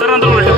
तर नंतर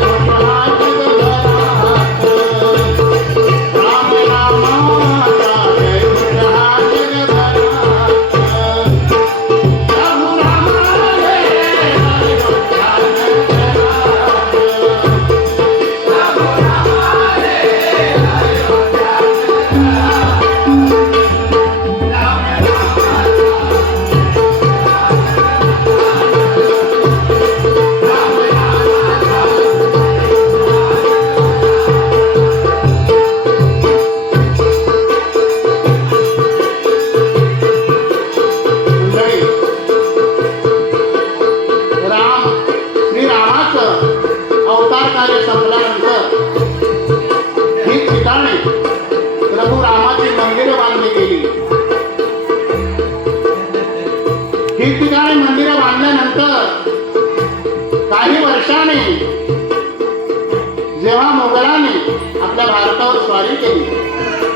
जेव्हा मोगलांनी आपल्या भारतावर स्वारी केली.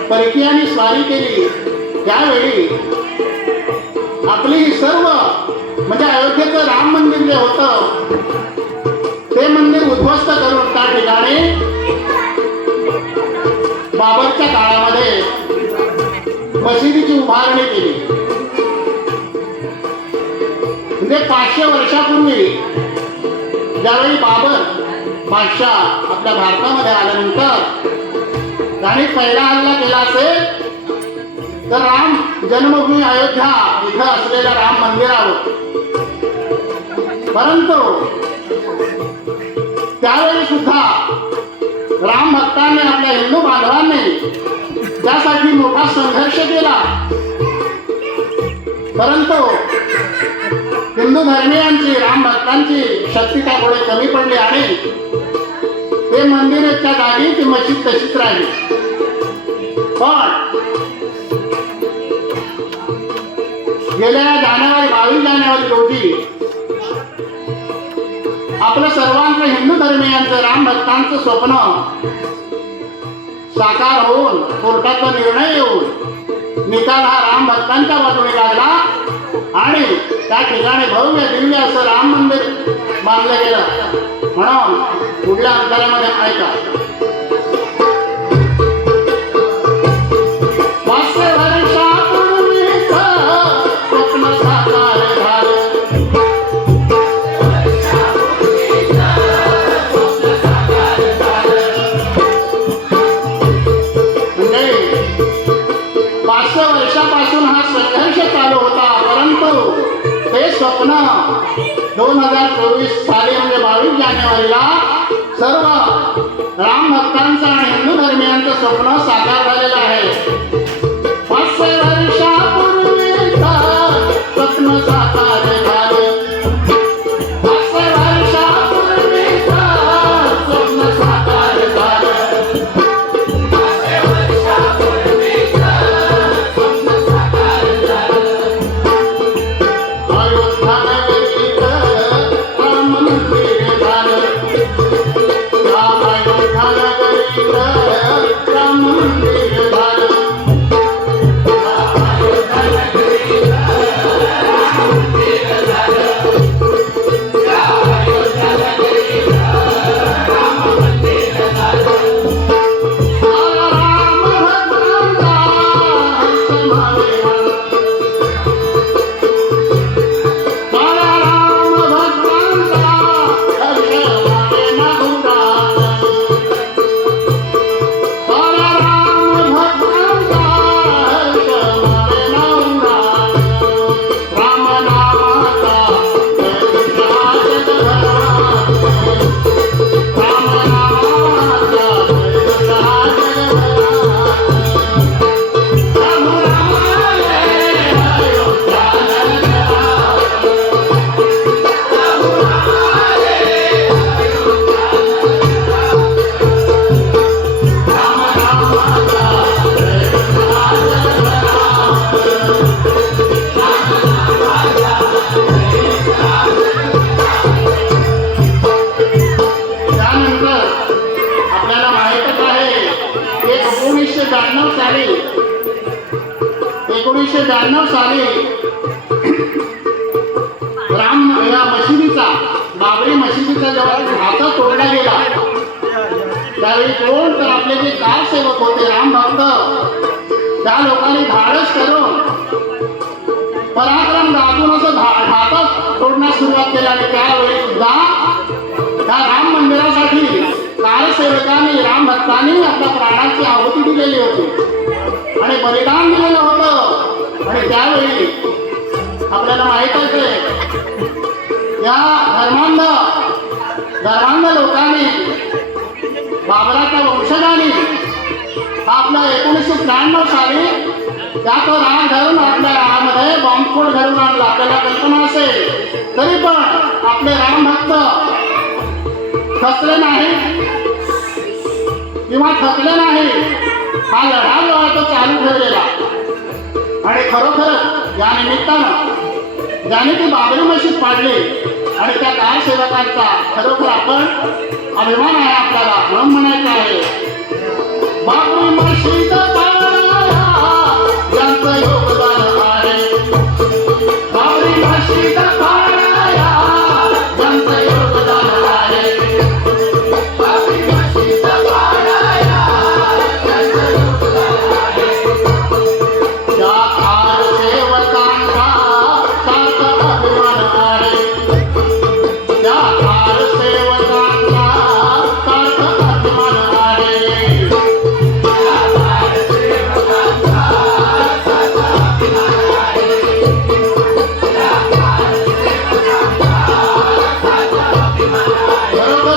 परकीयांनी स्वारी केली. त्यावेळी आपली ही सर्व म्हणजे अयोध्येचं राम मंदिर जे होतं ते मंदिर उद्ध्वस्त करून त्या ठिकाणी बाबरच्या काळामध्ये मशिदीची उभारणी केली. म्हणजे पाचशे वर्षापूर्वी ज्यावेळी बाबर बादशाह आपल्या भारतामध्ये आल्यानंतर त्याने पहिला हल्ला केला असेल तर राम जन्मभूमी अयोध्या इथं असलेल्या राम मंदिरावर. परंतु त्यावेळी सुद्धा राम भक्तांनी आपल्या हिंदू बांधवांनी त्यासाठी मोठा संघर्ष केला. परंतु हिंदू धर्मीयांची राम भक्तांची शक्ती त्यामुळे कमी पडली आणि ते मंदिराच्या जागी ती मशीद तशीच राहिली. पण गेल्या जानेवारी बावीस जानेवारी रोजी आपलं सर्वांचं हिंदू धर्मियांचं राम भक्तांचं स्वप्न साकार होऊन कोर्टाचा निर्णय येऊन निकाल हा राम भक्तांच्या बाजूने लागला आणि त्या ठिकाणी भव्य दिव्य असं राम मंदिर बांधलं गेलं. म्हणून पुढल्या अंतरामध्ये ऐका. स्वप्न. दोन हजार चोवीस साली म्हणजे बावीस जानेवारीला सर्व राम भक्तांचं आणि हिंदू धर्मियांचं स्वप्न साकार झालेलं आहे. पाचशे वर्षापूर्वीच स्वप्न साकार ब्याण्णव साली. एकोणीसशे ब्याण्णव साली राम या मशिदीचा बाबरी मशिदीचा जेव्हा हात तोडला गेला. त्यावेळी कोण तर आपले जे कारसेवक होते राम भक्त त्या लोकांनी धाडस करून पराक्रम दाखवून असं धा- तोडण्यास सुरुवात केली आणि त्यावेळी सुद्धा त्या राम मंदिरासाठी कारसेवकांनी राम भक्ताने आपल्या प्राणाची आहुती दिलेली होती. आणि बलिदान दिलेलं होतं. आणि त्यावेळी आपल्याला माहीत आहे या धर्मांध धर्मांध लोकांनी बाबराच्या वंशजांनी आपल्या एकोणीसशे त्र्याण्णव साली त्या तो राग धरून आपल्या रामामध्ये बॉम्बस्फोट घडून आणला. आपल्याला कल्पना असेल तरी पण आपले राम भक्त खसले नाही किंवा थकलं नाही हा लढा जो आहे तो चालू ठेवलेला. आणि खरोखर या निमित्तानं ज्याने ती बाबरी मशीद पाडली आणि त्या काय सेवकांचा खरोखर आपण अभिमान आहे आपल्याला म्हणून म्हणायचं आहे. बाबरी मशीद पाडायला योगदान आहे. बाबरी मशीद पाडायला ज्यांचं योगदान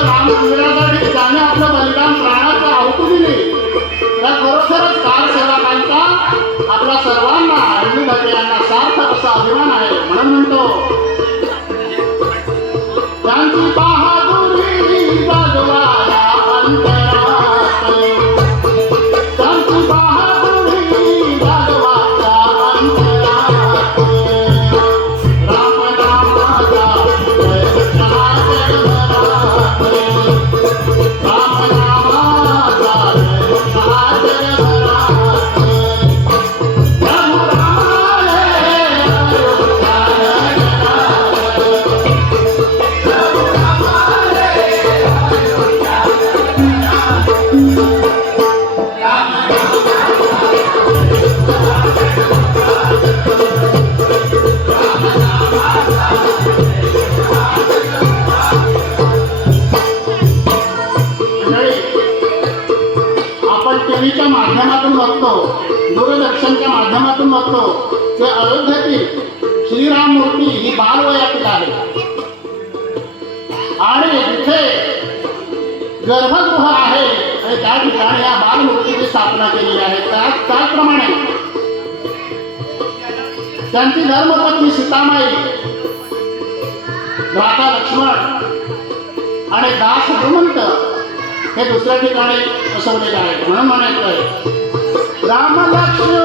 रामचंद्रासाठी त्याने आपलं बलिदान प्राणाचं आहुती दिले. त्या खरोखरच कार सेवकांचा आपल्या सर्वांना हिंदू धर्मियांना सार्थ असा अभिमान आहे म्हणून म्हणतो. त्यांची बहादुरी बाजवा अयोध्यातील श्रीराम मूर्ती ही बालवयातील आहे आणि तिथे गर्भगृह आहे आणि त्या ठिकाणी या बालमूर्तीची स्थापना केली आहे. त्या त्याचप्रमाणे त्यांची धर्मपत्नी सीतामाई भ्राता लक्ष्मण आणि दास हनुमंत हे दुसऱ्या ठिकाणी बसवलेले आहेत. म्हणून म्हणायचं आहे राम लक्ष्मण